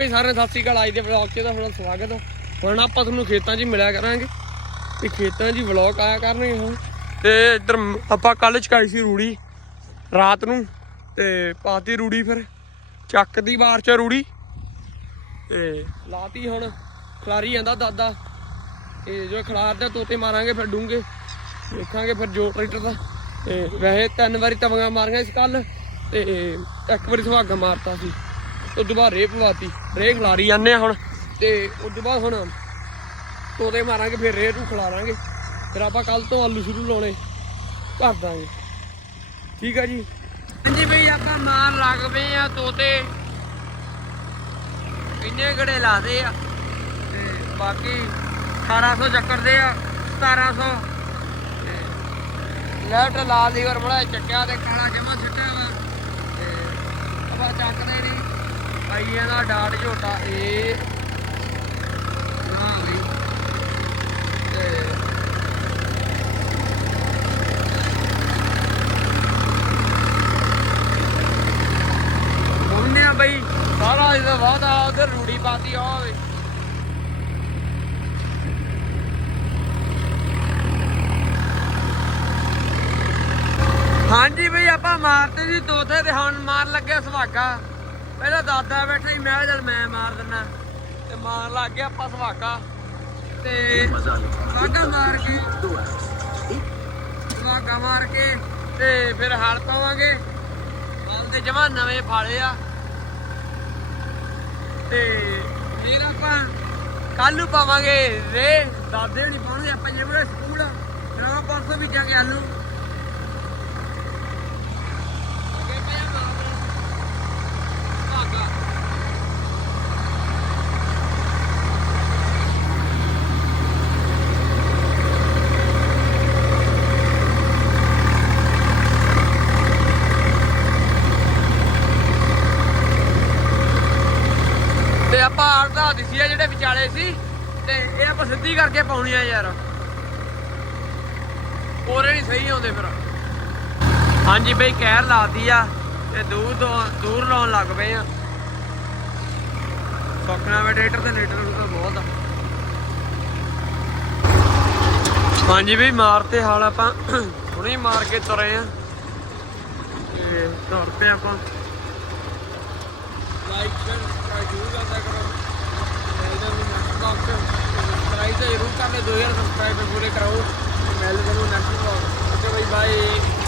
ਵੀ ਸਾਰਿਆਂ ਨੂੰ ਸਤਿ ਸ਼੍ਰੀ ਅਕਾਲ। ਅੱਜ ਦੇ ਵਲੌਗ 'ਚ ਦਾ ਤੁਹਾਡਾ ਸਵਾਗਤ ਹੈ ਹੁਣ ਆਪਾਂ ਤੁਹਾਨੂੰ ਖੇਤਾਂ 'ਚ ਮਿਲਿਆ ਕਰਾਂਗੇ। ਤੇ ਖੇਤਾਂ 'ਚ ਹੀ ਵਲੌਗ ਆਇਆ ਕਰਨਗੇ ਹੁਣ। ਤੇ ਇੱਧਰ ਆਪਾਂ ਕੱਲ ਚਕਾਈ ਸੀ ਰੂੜੀ, ਰਾਤ ਨੂੰ। ਤੇ ਪਾਤੀ ਰੂੜੀ ਫਿਰ। ਚੱਕ ਦੀ ਵਾਰ 'ਚ ਰੂੜੀ। ਤੇ ਲਾਤੀ ਹੁਣ। ਖਲਾਰੀ ਜਾਂਦਾ ਦਾਦਾ, ਤੇ ਜੋ ਖਲਾਰਦਾ ਤੋਤੇ ਮਾਰਾਂਗੇ ਫਿਰ ਡੂੰਗੇ ਦੇਖਾਂਗੇ ਫਿਰ ਜੋ ਟਰੈਕਟਰ ਦਾ। ਤੇ ਵੈਸੇ ਤਿੰਨ ਵਾਰੀ ਤਵੀਆਂ ਮਾਰੀਆਂ ਸੀ ਕੱਲ ਤੇ ਇੱਕ ਵਾਰੀ ਸੁਹਾਗਾ ਮਾਰਤਾ ਸੀ। ਉਹ ਤੋਂ ਰੇ ਪਵਾਤੀ। ਰੇ ਖਲਾਰੀ ਜਾਂਦੇ ਆ ਹੁਣ, ਤੇ ਉਸ ਤੋਂ ਬਾਅਦ ਹੁਣ ਤੋਤੇ ਮਾਰਾਂਗੇ, ਫਿਰ ਰੇ ਨੂੰ ਖਲਾਰਾਂਗੇ ਫਿਰ ਆਪਾਂ ਕੱਲ ਤੋਂ ਆਲੂ ਸ਼ੁਰੂ ਲਾਉਣੇ ਕਰ ਦਾਂਗੇ। ਠੀਕ ਆ ਜੀ? ਹਾਂਜੀ ਬਈ, ਆਪਾਂ ਮਾਰ ਲੱਗ ਪਏ ਆ ਤੋਤੇ। ਇੰਨੇ ਗੜੇ ਲਾਦੇ ਆ, ਤੇ ਬਾਕੀ 1800 ਚੱਕਰਦੇ ਆ 1700 ਤੇ ਲੈਫਟ ਲਾਲ ਲੀਵਰ ਬੜਾ ਚੱਕਿਆ ਤੇ ਕਾਲਾ ਜਮਾ ਛੱਟਿਆ ਵਾ। ਤੇ ਆਪਾਂ ਚੱਕਦੇ ਨਹੀਂ ਆਈਆਂ ਦਾ ਡਾਟ ਝੋਟਾ ਏ ਨਾ ਵੀ। ਤੇ ਮੰਨੇ ਆ ਬਈ, ਸਾਰਾ ਇਹਦਾ ਵਾਦਾ ਉਧਰ ਰੂੜੀ ਪਾਤੀ ਆ ਹੋਵੇ ਹਾਂਜੀ ਬਈ, ਆਪਾਂ ਮਾਰਤੇ ਜੀ ਤੋਤੇ ਤੇ ਹੁਣ ਮਾਰ ਲੱਗਿਆ ਸੁਹਾਗਾ। ਪਹਿਲਾਂ ਦਾਦਾ ਬੈਠਾ ਸੀ ਮੈਂ ਚੱਲ ਮੈਂ ਮਾਰ ਦਿੰਨਾ। ਤੇ ਮਾਰ ਲੱਗ ਗਿਆ ਆਪਾਂ ਸੁਹਾਗਾ। ਤੇ ਸੁਹਾਗਾ ਮਾਰ ਕੇ। ਸੁਹਾਗਾ ਮਾਰ ਕੇ ਤੇ ਫਿਰ ਹਲ ਪਾਵਾਂਗੇ। ਬੰਦੇ ਜਮਾ ਨਵੇਂ ਫਾਲੇ ਆ। ਤੇ ਫਿਰ ਆਪਾਂ ਕੱਲ ਨੂੰ ਪਾਵਾਂਗੇ ਰੇ ਦਾਦੇ ਨਹੀਂ ਪਾਉਣਗੇ ਆਪਾਂ ਜਿਹੜੇ ਸਕੂਲ ਆਪਾਂ ਪਰਸੋਂ ਬੀਜਾਂਗੇ ਆਲੂ। ਆਪਾਂ ਆੜਦਾ ਦਿਸੀ ਆ ਜਿਹੜੇ ਵਿਚਾਲੇ ਸੀ ਤੇ ਇਹ ਆਪਾਂ ਸਿੱਧੀ ਕਰਕੇ ਪਾਉਣੀ ਆ ਯਾਰ। ਪੂਰੇ ਨਹੀਂ ਸਹੀ ਆਉਂਦੇ ਫਿਰ। ਹਾਂਜੀ ਬਈ, ਕਹਿਰ ਲਾਤੀ ਆ ਤੇ ਦੂਰ ਦੂਰ ਲਾਉਣ ਲੱਗ ਪਏ ਆ। ਸੌਕਣਾ ਵੇ ਟਰੈਕਟਰ ਤੇ ਲੀਟਰ ਤਾਂ ਬਹੁਤ ਆ। ਹਾਂਜੀ ਬਈ, ਮਾਰਤੇ ਹਾਲ ਆਪਾਂ। ਹੁਣੇ ਮਾਰ ਕੇ ਤੁਰੇ ਆ। ਤੇ ਤੁਰ ਪਏ ਆਪਾਂ। ਲਾਈਕ ਸ਼ੇਅਰ ਸਬਸਕ੍ਰਾਈਬ ਜ਼ਰੂਰ ਕਰਦਾ ਕਰੋ ਮਿਲਦੇ ਨੂੰ ਨੈਕਸਟ ਵਲੌਗ ਚ ਸਬਸਕ੍ਰਾਈਬ ਤਾਂ ਜ਼ਰੂਰ ਕਰ ਲੈ 2000